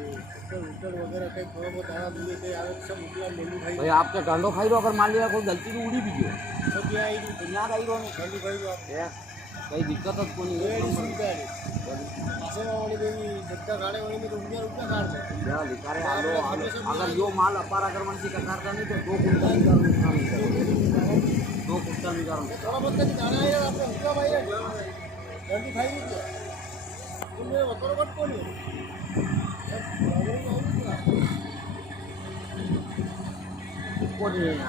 वगैरह कहीं थोड़ा बहुत आया मुझे कहीं आगे सब निकला मेनू भाई भाई आप तो डंडो खाई रहो, अगर मान लिया कोई गलती से उड़ी भी गयो सब यहाँ आई यहाँ आई रहो ने मेनू भाई आप कई दिक्कत तो कोई वेरी नहीं सुविधा है पासे वाली देवी जगह गाड़े वाली में रुपया रुपया काट दो क्या लिखारे आलो आलो अगर यो माल अपार अगर मन से करता नहीं तो 2 कुंटल का नुकसान नहीं करो 2 कुंटल नहीं करो थोड़ा बहुत कहीं गाना है यार आपने हुक्का भाई है जल्दी भाई नहीं किया तुम मेरे बतौर कट कौन है सब प्रॉब्लम हो गया को नहीं